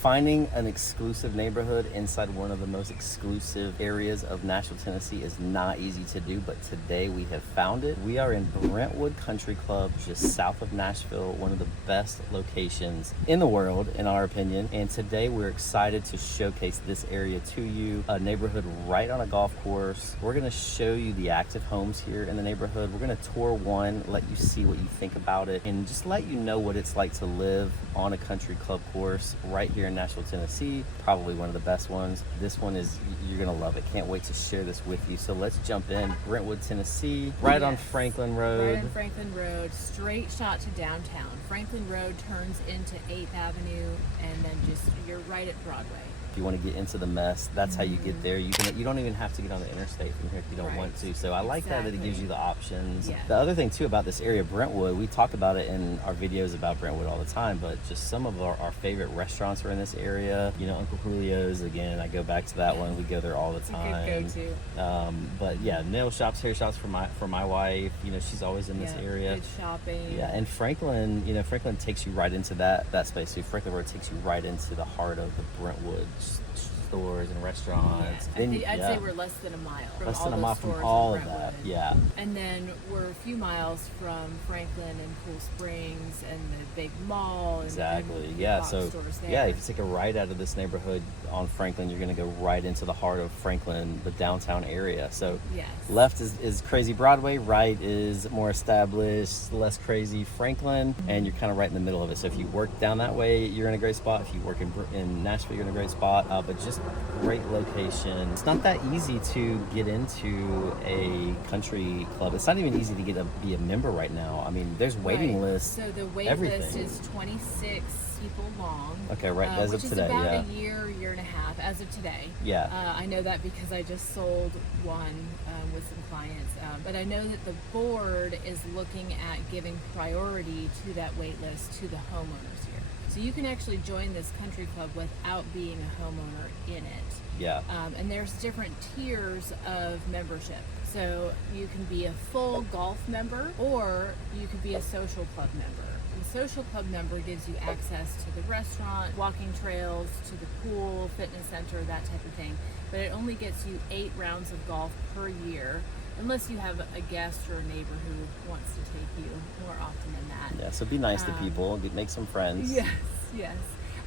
Finding an exclusive neighborhood inside one of the most exclusive areas of Nashville, Tennessee is not easy to do, but today we have found it. We are in Brentwood Country Club, just south of Nashville, one of the best locations in the world, in our opinion. And today we're excited to showcase this area to you, a neighborhood right on a golf course. We're gonna show you the active homes here in the neighborhood. We're gonna tour one, let you see what you think about it, and just let you know what it's like to live on a country club course right here in Nashville, Tennessee. Probably one of the best ones. This one is, you're gonna love it. Can't wait to share this with you. So let's jump in. Brentwood, Tennessee, right on Franklin Road. Right on Franklin Road, straight shot to downtown. Franklin Road turns into 8th Avenue, and then just, you're right at Broadway. If you want to get into the mess, that's how you get there. You don't even have to get on the interstate from here if you don't want to. So I like that it gives you the options. Yeah. The other thing too about this area, Brentwood, we talk about it in our videos about Brentwood all the time, but just some of our favorite restaurants are in this area. You know, Uncle Julio's, again, I go back to that one. We go there all the time. Good go-to. But yeah, nail shops, hair shops for my wife. You know, she's always in this area. Good shopping. Yeah, and Franklin, you know, Franklin takes you right into that space. So Franklin Road takes you right into the heart of the Brentwood stores and restaurants. Yeah. I'd say we're less than a mile from all of that. Yeah. And then we're a few miles from Franklin and Cool Springs and the big mall. Exactly. And yeah. So there. If you take a right out of this neighborhood on Franklin, you're going to go right into the heart of Franklin, the downtown area. So left is crazy Broadway, right is more established, less crazy Franklin, and you're kind of right in the middle of it. So if you work down that way, you're in a great spot. If you work in Nashville, you're in a great spot. But just great location. It's not that easy to get into a country club. It's not even easy to be a member right now. I mean, there's waiting lists. So the wait list is 26 people long. Okay, right. As of today, which is about a year and a half as of today. Yeah. I know that because I just sold one with some clients. But I know that the board is looking at giving priority to that wait list to the homeowners here. So you can actually join this country club without being a homeowner in it. Yeah. And there's different tiers of membership. So you can be a full golf member, or you could be a social club member. And the social club member gives you access to the restaurant, walking trails, to the pool, fitness center, that type of thing. But it only gets you 8 rounds of golf per year, unless you have a guest or a neighbor who wants to take you more often than that. Yeah, so be nice to people, make some friends. Yes.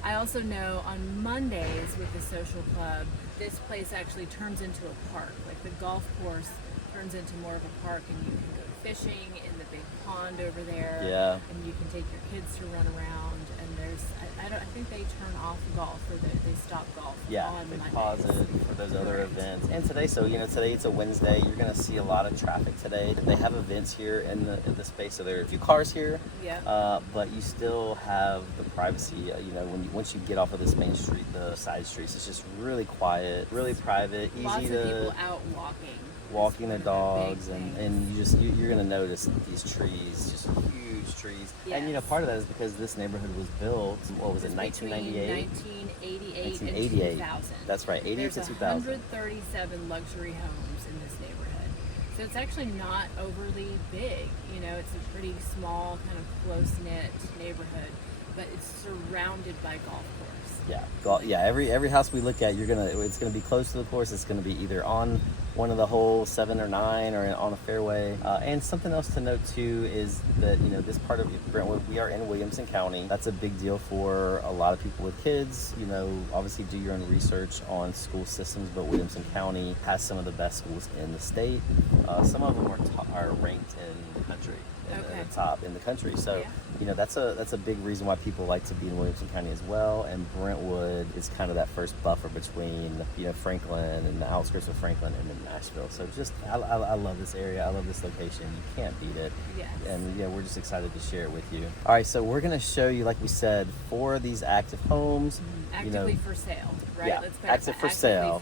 I also know on Mondays with the social club, this place actually turns into a park. Like the golf course turns into more of a park, and you can go fishing in the big pond over there. Yeah. And you can take your kids to run around. And I think they turn off golf, or they stop golf. Yeah, on they Mondays. pause it for those other events. And today, today it's a Wednesday. You're going to see a lot of traffic today. They have events here in the space, so there are a few cars here. Yeah. But you still have the privacy. Once you get off of this main street, the side streets, it's just really quiet, really private, easy Lots to of people out walking their dogs, and you're going to notice these trees, just huge trees. Yes. And part of that is because this neighborhood was built, what was it, 1998? 1988 and 2000. That's right, 88 to 2000. There's 137 luxury homes in this neighborhood. So it's actually not overly big. It's a pretty small, kind of close-knit neighborhood, but it's surrounded by golf course. Yeah, every house we look at, it's gonna be close to the course. It's gonna be either on one of the holes, 7 or 9, or on a fairway. And something else to note too is that this part of Brentwood, we are in Williamson County. That's a big deal for a lot of people with kids. Obviously do your own research on school systems, but Williamson County has some of the best schools in the state. Some of them are ranked in the country. At the top in the country. So, that's a big reason why people like to be in Williamson County as well. And Brentwood is kind of that first buffer between, Franklin and the outskirts of Franklin and then Nashville. So I love this area. I love this location. You can't beat it. Yes. And we're just excited to share it with you. All right, so we're going to show you, like we said, 4 of these active homes. Actively for sale, right? Yeah, active for sale.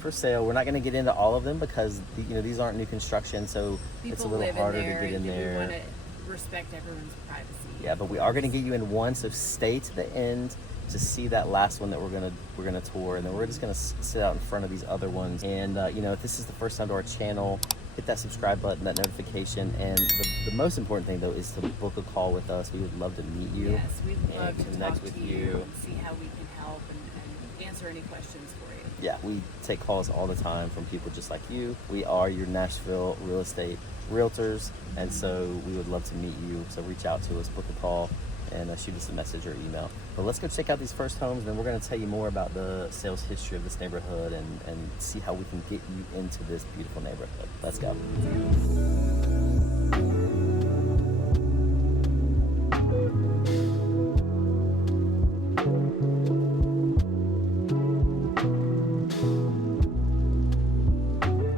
For sale. We're not going to get into all of them because these aren't new construction, so it's a little harder to get in there. We want to respect everyone's privacy. Yeah, but we are going to get you in one, so stay to the end to see that last one that we're gonna tour, and then we're just gonna sit out in front of these other ones. And if this is the first time to our channel, hit that subscribe button, that notification, and the most important thing though is to book a call with us. We would love to meet you. Yes, we'd love to connect talk with to you and see how we can help. help and answer any questions for you. Yeah, we take calls all the time from people just like you. We are your Nashville real estate realtors, and so we would love to meet you. So reach out to us, book a call, and shoot us a message or email. But let's go check out these first homes, and then we're going to tell you more about the sales history of this neighborhood and see how we can get you into this beautiful neighborhood. Let's go.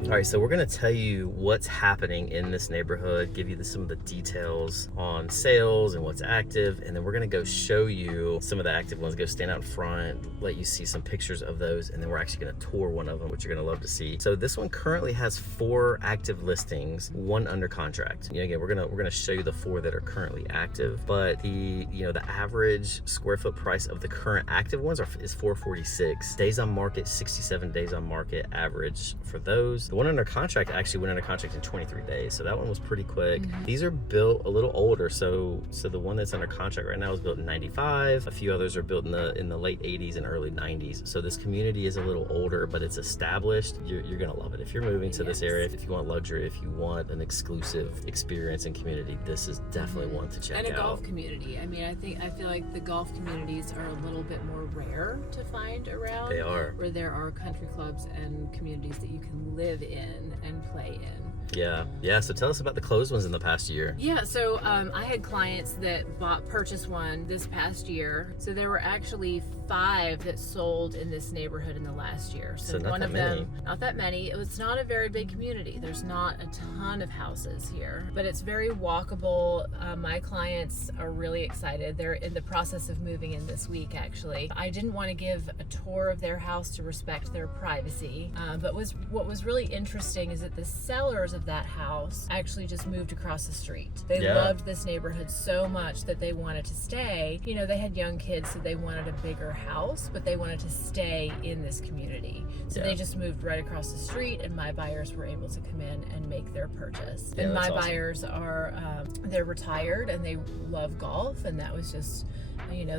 All right, so we're gonna tell you what's happening in this neighborhood, give you some of the details on sales and what's active, and then we're gonna go show you some of the active ones, go stand out front, let you see some pictures of those, and then we're actually gonna tour one of them, which you're gonna love to see. So this one currently has 4 active listings, 1 under contract. Again, we're gonna show you the 4 that are currently active, but the average square foot price of the current active ones is $446. Days on market, 67 days on market average for those. The one under contract actually went under contract in 23 days, so that one was pretty quick. These are built a little older, so the one that's under contract right now is built in 95. A few others are built in the late 80s and early 90s. So this community is a little older, but it's established. You're gonna love it. If you're moving to this area, if you want luxury, if you want an exclusive experience and community, this is definitely one to check out. And a golf community. I mean, I feel like the golf communities are a little bit more rare to find around. They are. Where there are country clubs and communities that you can live in and play in. Yeah. So tell us about the closed ones in the past year. Yeah, so I had clients that purchased one this past year. So there were actually 5 that sold in this neighborhood in the last year. So not one that of many. them, not that many. It's not a very big community. There's not a ton of houses here, but it's very walkable. My clients are really excited. They're in the process of moving in this week, actually. I didn't want to give a tour of their house to respect their privacy, but what was really interesting is that the sellers of that house actually just moved across the street. They loved this neighborhood so much that they wanted to stay. You know, they had young kids, so they wanted a bigger house, but they wanted to stay in this community. So they just moved right across the street, and my buyers were able to come in and make their purchase. And my buyers are, they're retired and they love golf, and that was just,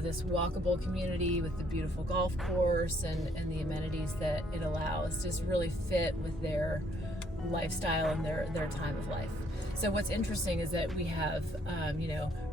this walkable community with the beautiful golf course and the amenities that it allows just really fit with their lifestyle and their time of life. So what's interesting is that we have,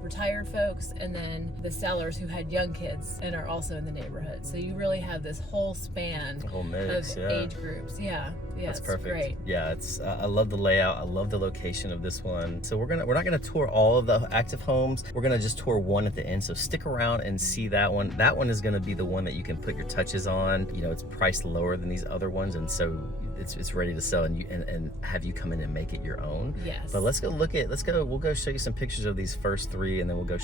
retired folks and then the sellers who had young kids and are also in the neighborhood. So you really have this whole span mix, of age groups. Yeah, that's it's perfect. Great. Yeah, it's I love the layout. I love the location of this one. So we're not gonna tour all of the active homes. We're gonna just tour one at the end. So stick around and see that one. That one is gonna be the one that you can put your touches on. It's priced lower than these other ones, and so it's ready to sell and have you come in and make it your own. Yes. But we'll go show you some pictures of these first 3, and then we'll go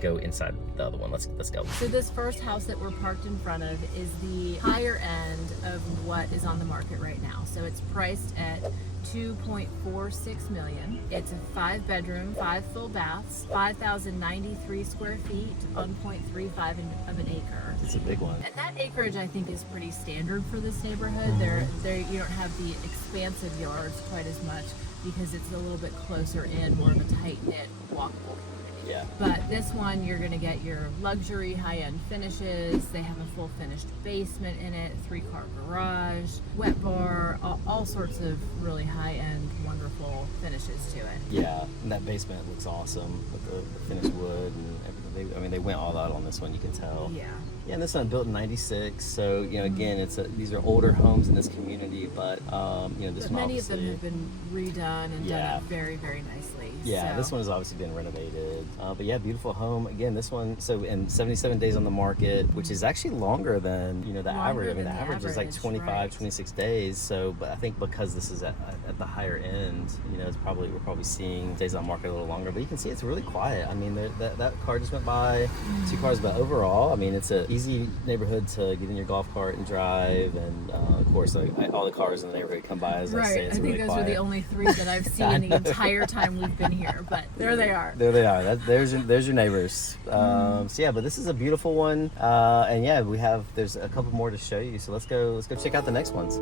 go inside the other one. Let's go. So this first house that we're parked in front of is the higher end of what is on the market right now. So it's priced at $2.46 million. It's a 5-bedroom, 5 full baths, 5,093 square feet, 1.35 of an acre. It's a big one. And that acreage, I think, is pretty standard for this neighborhood. You don't have the expansive yards quite as much because it's a little bit closer in, more of a tight-knit, walkable community. Yeah. But this one, you're going to get your luxury high-end finishes. They have a full finished basement in it, 3-car garage, wet bar, all sorts of really high-end, wonderful finishes to it. Yeah, and that basement looks awesome with the finished wood and everything. They went all out on this one, you can tell. Yeah. Yeah, and this one built in '96, so again, these are older homes in this community, but this But one many of obviously, them have been redone and done up very, very nicely. Yeah, so. This one has obviously been renovated, but yeah, beautiful home. Again, this one, and 77 days on the market, which is actually longer than the average. The average is like 25, 26 days. So, but I think because this is at the higher end, we're probably seeing days on market a little longer. But you can see it's really quiet. I mean, that car just went by, 2 cars, but overall, it's a easy neighborhood to get in your golf cart and drive, and of course, all the cars in the neighborhood come by. As I say, it's I think really those quiet. were the only 3 that I've seen the entire time we've been here. But there they are. There they are. There's your neighbors. So yeah, but this is a beautiful one, and yeah, there's a couple more to show you. So let's go check out the next ones.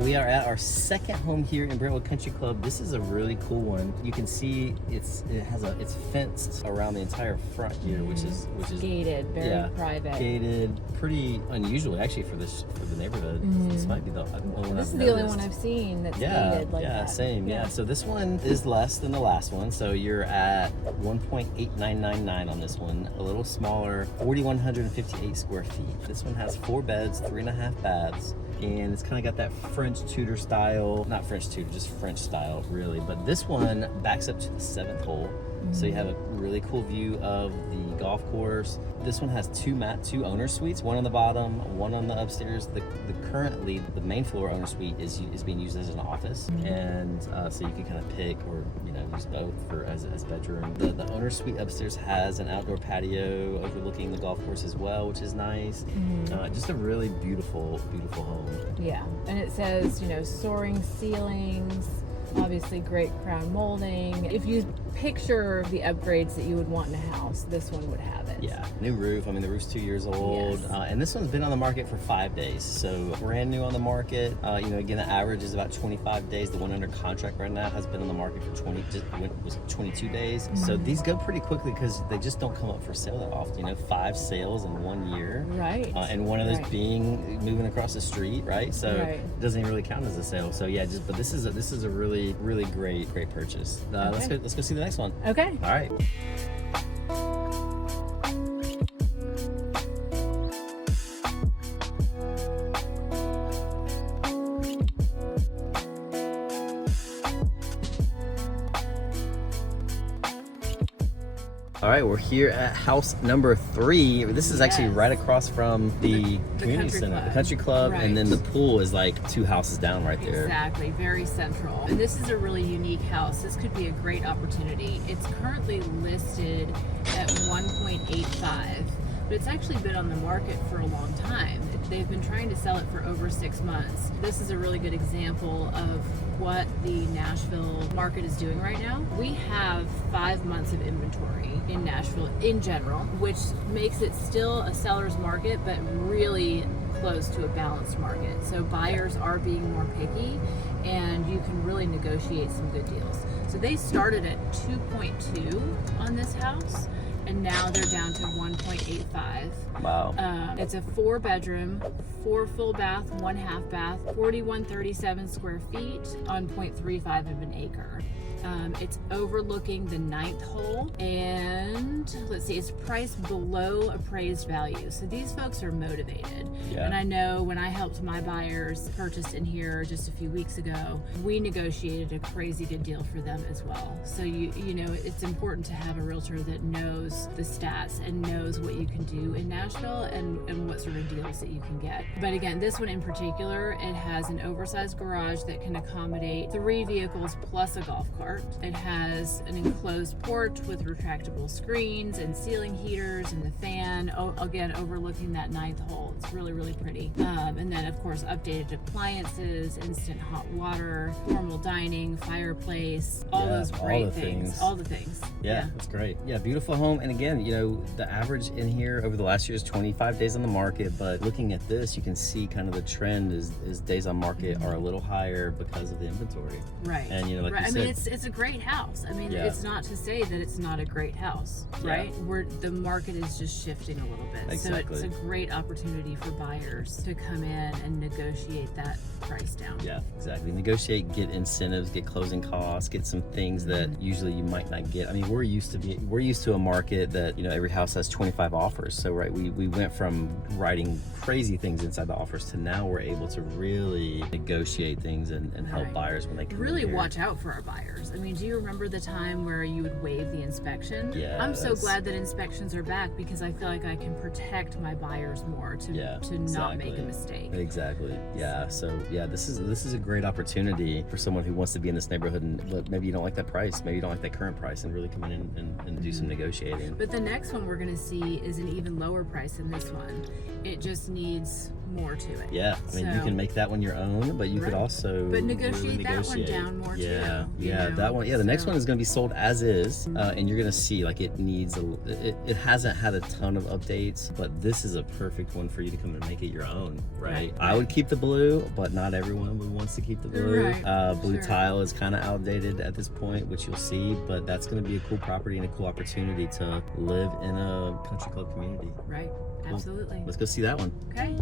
We are at our second home here in Brentwood Country Club. This is a really cool one. You can see it's fenced around the entire front here, which is gated, very private. Gated, pretty unusual actually for the neighborhood. This might be the only one. This is the only one I've seen that's gated like that. Yeah, same. Yeah. So this one is less than the last one. So you're at 1.8999 on this one. A little smaller, 4,158 square feet. This one has 4 beds, 3.5 baths. And it's kind of got that French Tudor style, not French Tudor, just French style really. But this one backs up to the 7th hole. So you have a really cool view of the golf course. This one has two owner suites, one on the bottom, one on the upstairs. Currently the main floor owner suite is being used as an office, and so you can kind of pick or use both as bedroom. The owner suite upstairs has an outdoor patio overlooking the golf course as well, which is nice. Just a really beautiful home. Yeah, and it says soaring ceilings. Obviously great crown molding. If you picture the upgrades that you would want in a house, this one would have it. Yeah, new roof. I mean, the roof's 2 years old. Yes. And this one's been on the market for 5 days. So brand new on the market. Again, the average is about 25 days. The one under contract right now has been on the market for 22 days. So these go pretty quickly because they just don't come up for sale that often. 5 sales in 1 year. Right. And one of those being moving across the street, right? So it doesn't even really count as a sale. So yeah, but this is a really great purchase. Let's go see the next one. Okay. All right. All right, we're here at house number 3. This is actually right across from the community center, the country club, and then the pool is like 2 houses down right there. Exactly, very central. And this is a really unique house. This could be a great opportunity. It's currently listed at 1.85, but it's actually been on the market for a long time. They've been trying to sell it for over 6 months. This is a really good example of what the Nashville market is doing right now. We have 5 months of inventory in Nashville in general, which makes it still a seller's market, but really close to a balanced market. So buyers are being more picky, and you can really negotiate some good deals. So they started at 2.2 on this house, and now they're down to 1.85. Wow. It's a 4-bedroom, 4 full bath, 1 half bath, 4,137 square feet on 0.35 of an acre. It's overlooking the 9th hole, and let's see, it's priced below appraised value. So these folks are motivated. And I know when I helped my buyers purchase in here just a few weeks ago, we negotiated a crazy good deal for them as well. So it's important to have a realtor that knows the stats and knows what you can do in Nashville and what sort of deals that you can get. But again, this one in particular, it has an oversized garage that can accommodate 3 vehicles plus a golf cart. It has an enclosed porch with retractable screens and ceiling heaters and the fan, again overlooking that 9th hole. It's really pretty. And then of course updated appliances, instant hot water, formal dining, fireplace, all those great things. All the things. Yeah, that's great. Yeah, beautiful home. And again, the average in here over the last year is 25 days on the market, but looking at this, you can see kind of the trend is days on market are a little higher because of the inventory. Right. And you said, it's a great house. I mean, it's not to say that it's not a great house, right? The market is just shifting a little bit. Exactly. So it's a great opportunity for buyers to come in and negotiate that price down. Yeah, exactly. Negotiate, get incentives, get closing costs, get some things that usually you might not get. I mean, we're used to a market that, every house has 25 offers. So, right, we went from writing crazy things inside the offers to now we're able to really negotiate things and help buyers when they come really in here. Watch out for our buyers. I mean, do you remember the time where you would waive the inspection? Yeah. I'm so glad that inspections are back because I feel like I can protect my buyers more to not make a mistake. Exactly. Yeah. So this is a great opportunity for someone who wants to be in this neighborhood, but maybe you don't like that price, maybe you don't like that current price, and really come in and do some negotiating. But the next one we're going to see is an even lower price than this one. It just needs more to it. Yeah, I mean, you can make that one your own, but you could also negotiate really that one down more too. Yeah, that one. Yeah, the next one is going to be sold as is, and you're going to see like it needs it hasn't had a ton of updates, but this is a perfect one for you to come and make it your own, right? I would keep the blue, but not everyone wants to keep the blue. Blue tile is kind of outdated at this point, which you'll see, but that's going to be a cool property and a cool opportunity to live in a country club community. Right. Absolutely. Let's go see that one. Okay.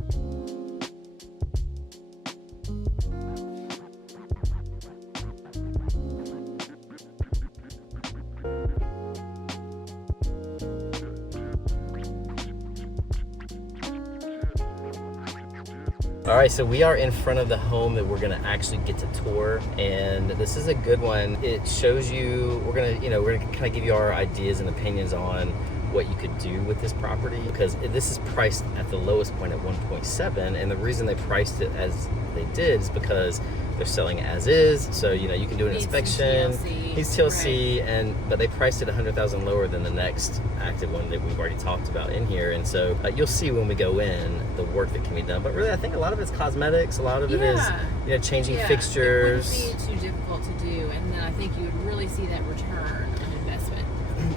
All right, so we are in front of the home that we're gonna actually get to tour, and this is a good one. It shows you, we're gonna kind of give you our ideas and opinions on what you could do with this property, because this is priced at the lowest point at 1.7, and the reason they priced it as they did is because they're selling it as is, so you can do an inspection. Needs TLC, but they priced it $100,000 lower than the next active one that we've already talked about in here, and so you'll see when we go in the work that can be done. But really, I think a lot of it's cosmetics. A lot of it is changing fixtures. It wouldn't be too difficult to do, and then I think you would really see that return on investment.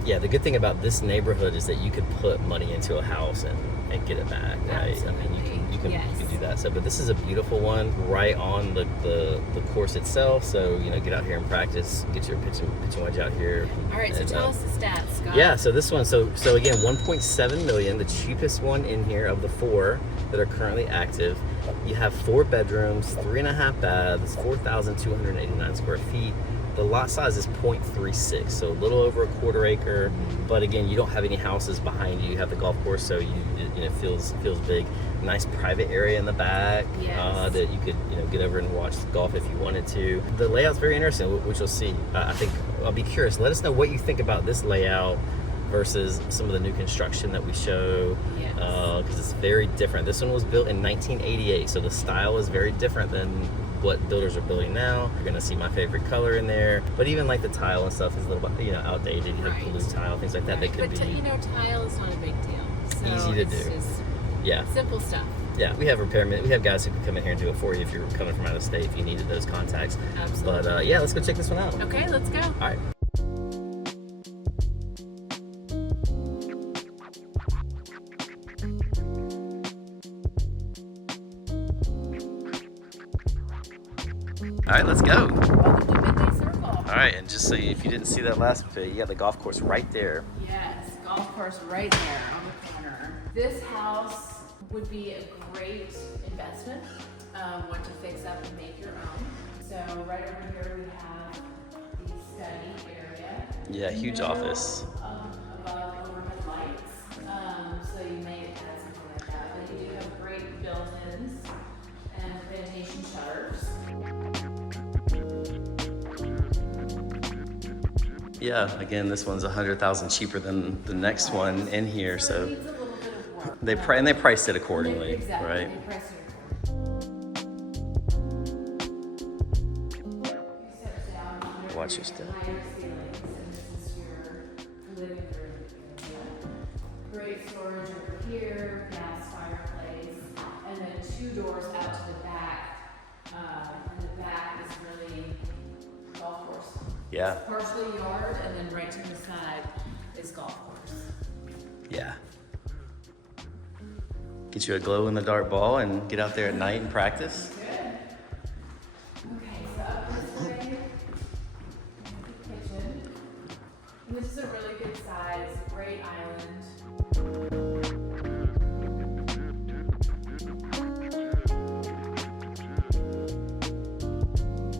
Yeah, the good thing about this neighborhood is that you could put money into a house and get it back, right? Absolutely. I mean, you can do that. So, but this is a beautiful one, right on the course itself. So, get out here and practice. Get your pitching wedge out here. All right, so tell us the stats, Scott. Yeah, so this one, so again, 1.7 million, the cheapest one in here of the 4 that are currently active. You have 4 bedrooms, 3.5 baths, 4,289 square feet. The lot size is 0.36, so a little over a quarter acre. But again, you don't have any houses behind you. You have the golf course, so it feels big. Nice private area in the back that you could get over and watch golf if you wanted to. The layout's very interesting, which you'll see. I think I'll be curious. Let us know what you think about this layout versus some of the new construction that we show, because it's very different. This one was built in 1988, so the style is very different than what builders are building now. You're gonna see my favorite color in there, but even like the tile and stuff is a little bit outdated. You have blue tile, things like that. They could be tile is not a big deal. So easy to do. Just simple stuff. Yeah, we have repairmen. We have guys who can come in here and do it for you if you're coming from out of state, if you needed those contacts. Absolutely. But let's go check this one out. Okay, let's go. All right. All right, let's go. Welcome to Midway Circle. All right, and just so if you didn't see that last video, you got the golf course right there. Yes, golf course right there on the corner. This house would be a great investment, one to fix up and make your own. So right over here we have the study area. Yeah, huge office. Above overhead lights, so you may add something like that. But you do have great built-ins and plantation shutters. Yeah, again, this one's $100,000 cheaper than the next one in here, so it needs a little bit of work. they priced it accordingly, Exactly. right? They priced it accordingly. You step down, Watch your step. higher ceilings, and this is your living room area. Great storage over here, gas fireplace, and then 2 doors out to the back. And the back is really golf course. Yeah. Partially yard, and then right to the side is golf course. Yeah. Get you a glow-in-the-dark ball and get out there at night and practice. Good. Okay, so up this way, the kitchen. And this is a really good size, great island.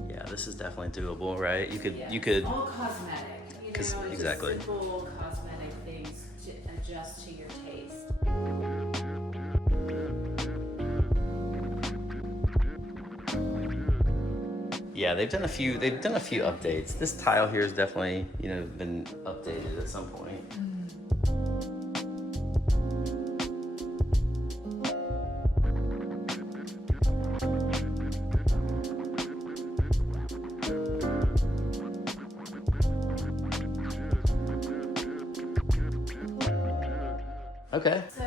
Yeah, this is definitely doable, right? You Yeah, could. all cosmetic. Cause exactly. Just simple cosmetic things to adjust to your taste. Yeah, they've done a few updates. This tile here has definitely, been updated at some point. Okay. So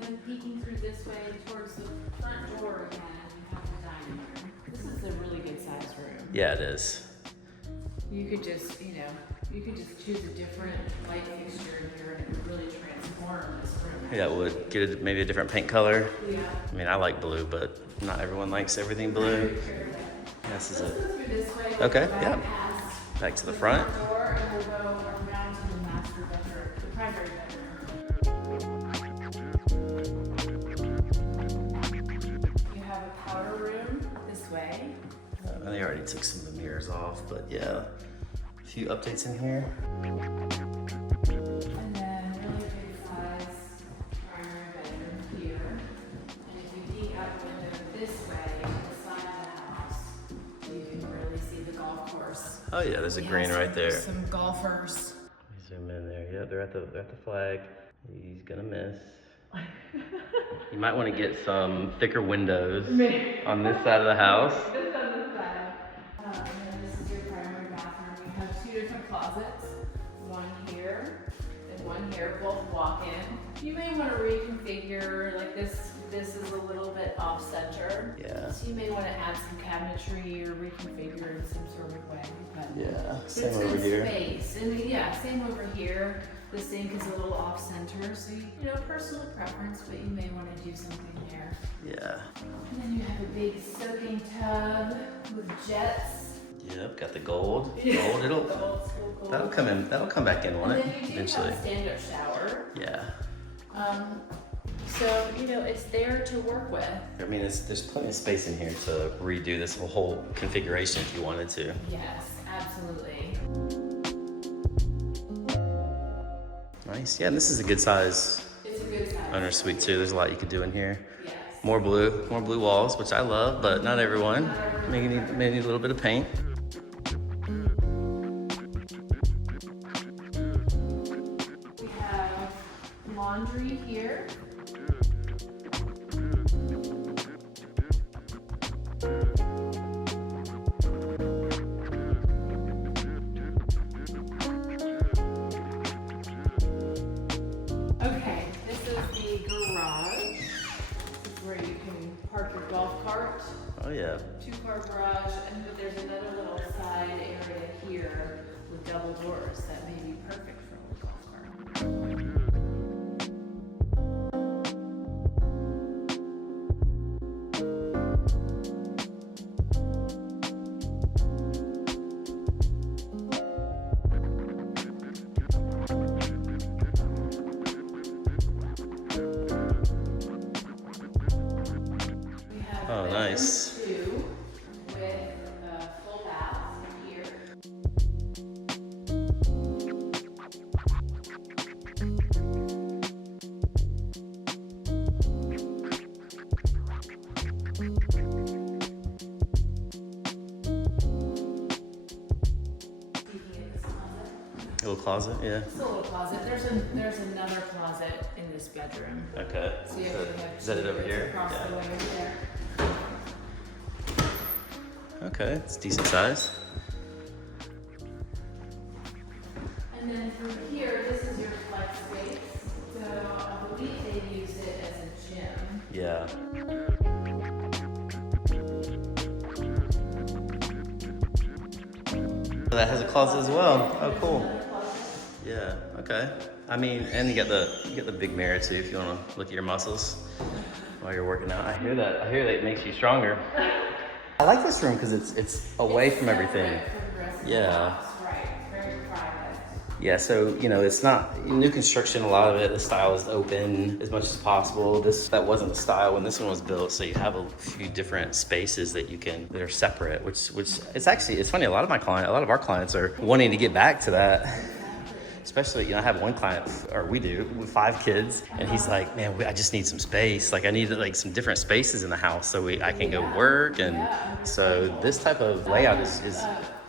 then peeking through this way towards the front door again, you have the dining room. This is a really good sized room. Yeah, it is. You could just, you could just choose a different light fixture in here and it would really transform this room. Yeah, it would get maybe a different paint color. Yeah. I mean, I like blue, but not everyone likes everything blue. This is Let's go through this way. Okay, Back yeah. past Back to the front. door, and we'll go around to the master bedroom, the primary bedroom. You have a powder room this way. They already took some of the mirrors off, but yeah, a few updates in here. And then really big size primary bedroom here. And if you peek out the window this way to the side of the house, you can really see the golf course. Oh yeah, there's a We green have right there. Some golfers. Zoom in there. Yeah, they're at the flag. He's gonna miss. You might want to get some thicker windows on this side of the house. This on this side. And then this is your primary bathroom. You have two different closets. One here and one here, both walk-in. You may want to reconfigure, like this is a little bit off-center. Yeah. So you may want to add some cabinetry or reconfigure in some sort of way. But Yeah, it's same good over here. Space. And yeah, same over here. The sink is a little off-center, so personal preference, but you may want to do something there. Yeah. And then you have a big soaking tub with jets. Yep, got the gold. Gold, The old school gold. that'll come in. That'll come back in, won't And it? then you do Eventually. have a stand-up shower. Yeah. So it's there to work with. I mean, there's plenty of space in here to redo this whole configuration if you wanted to. Yes, absolutely. Nice. Yeah, and this is a good size It's a good size. owner suite too. There's a lot you could do in here. Yes. More blue walls, which I love, but not everyone. Maybe need a little bit of paint. We have laundry here. Okay, this is the garage. This is where you can park your golf cart. Oh yeah. Two-car garage, and but there's another little side area here with double doors that may be perfect for a golf cart. We have Oh, bedroom nice. 2 with a full bath here. Little closet, yeah. It's a little closet. There's another closet in this bedroom. Okay. So you actually have Is that it over two here? across the Yeah. way over there. Okay, it's decent size. And then from here, this is your flex space. So I believe they use it as a gym. Yeah. That has a closet as well. Oh, cool. Another closet. Yeah. Okay. I mean, and you get the big mirror too if you want to look at your muscles while you're working out. I hear that it makes you stronger. I like this room because it's away from everything. Separate from the rest of the Yeah. house, right? Very private. Yeah, so it's not new construction. A lot of it, the style is open as much as possible. That wasn't the style when this one was built. So you have a few different spaces that are separate, which it's funny. A lot of our clients are wanting to get back to that. Especially, I have one client, or we do, with 5 kids, and he's like, man, I just need some space. Like, I need some different spaces in the house so I can go work. And so this type of layout is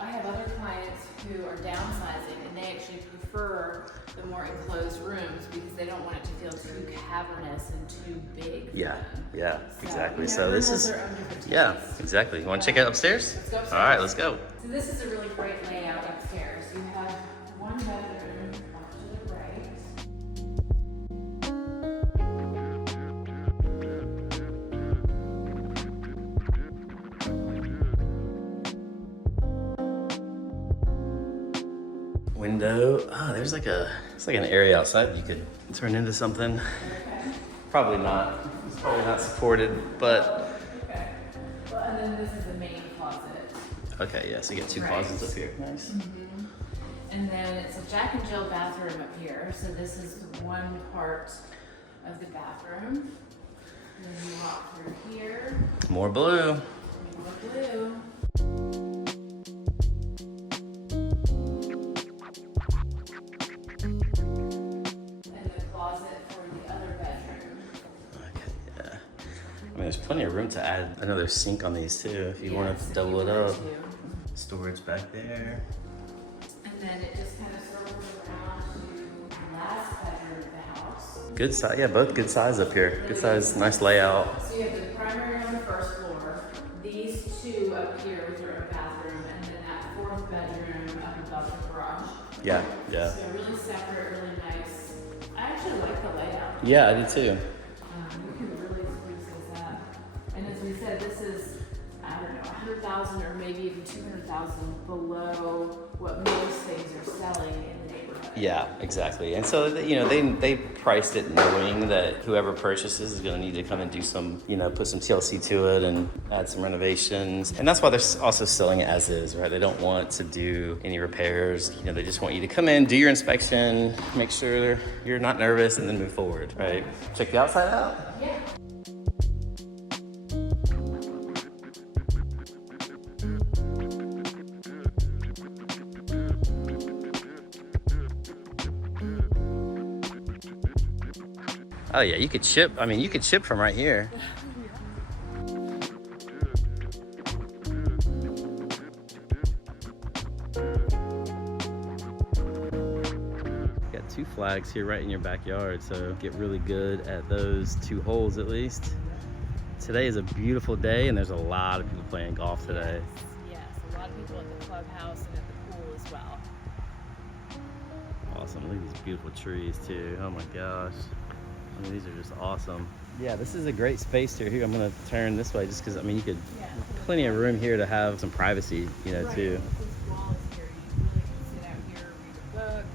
I have other clients who are downsizing, and they actually prefer the more enclosed rooms because they don't want it to feel too cavernous and too big. for yeah, them. exactly. So So this rooms is, are own different yeah, tastes. exactly. You want to check out upstairs? Let's go upstairs. All right, let's go. So this is a really great layout upstairs. You have one bedroom off to the right. window. Oh, there's it's like an area outside you could turn into something. Probably not. It's probably not supported, but. Okay. Well, and then this is the main closet. Okay, yeah, so you got two closets up here. Nice. Mm-hmm. And then it's a Jack and Jill bathroom up here. So this is one part of the bathroom. And then you walk through here. More blue. More blue. And the closet for the other bedroom. Okay, yeah. I mean, there's plenty of room to add another sink on these too if you want to Yes, double if it you up. want to. Storage back there. And then it just kind of circles around to the last bedroom of the house. Good size, yeah, both good size up here. Good size, nice layout. So you have the primary on the first floor, these two up here, which are a bathroom, and then that fourth bedroom up above the garage. Yeah, yeah. So really separate, really nice. I actually like the layout. Yeah, I do too. You can really spruce this up. And as we said, this is, I don't know, 100,000 or maybe even 200,000 below what most things are selling in the neighborhood. Yeah, exactly. And so, you know, they priced it knowing that whoever purchases is going to need to come and do some, you know, put some TLC to it and add some renovations. And that's why they're also selling it as is, right? They don't want to do any repairs. You know, they just want you to come in, do your inspection, make sure you're not nervous, and then move forward, right? Check the outside out. Yeah. Oh yeah, you could ship. I mean, you could ship from right here. Got two flags here right in your backyard, so get really good at those two holes at least. Today is a beautiful day, and there's a lot of people playing golf today. Yes, a lot of people at the clubhouse and at the pool as well. Awesome. Look at these beautiful trees too. Oh my gosh. I mean, these are just awesome. Yeah, this is a great space here. I'm gonna turn this way just because, I mean, you could, plenty of room here to have some privacy, you know, too. This wall is here. You really can sit out here, read a book,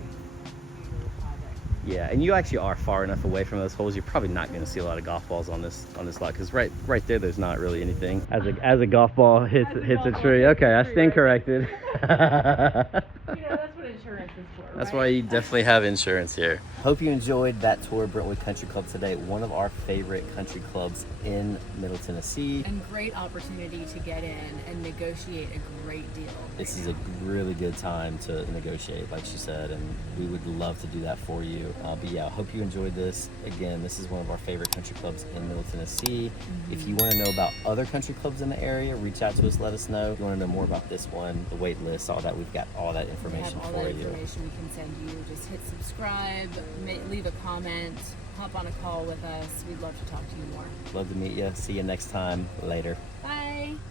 and do your project. Yeah, and you actually are far enough away from those holes. You're probably not going to see a lot of golf balls on this lot because right there, there's not really anything. As a golf ball hits a tree. Okay, I stand corrected. You know, that's what insurance is for. That's right? why you definitely have insurance here. Hope you enjoyed that tour of Brentwood Country Club today. One of our favorite country clubs in Middle Tennessee. And great opportunity to get in and negotiate a great deal. This is a really good time to negotiate, like she said, and we would love to do that for you. But yeah, I hope you enjoyed this. Again, this is one of our favorite country clubs in Middle Tennessee. Mm-hmm. If you want to know about other country clubs in the area, reach out to us, let us know. If you want to know more about this one, the wait list, all that, we've got all that information We have all for that you. information we can send you. Just hit subscribe, leave a comment, hop on a call with us. We'd love to talk to you more. Love to meet you. See you next time. Later. Bye.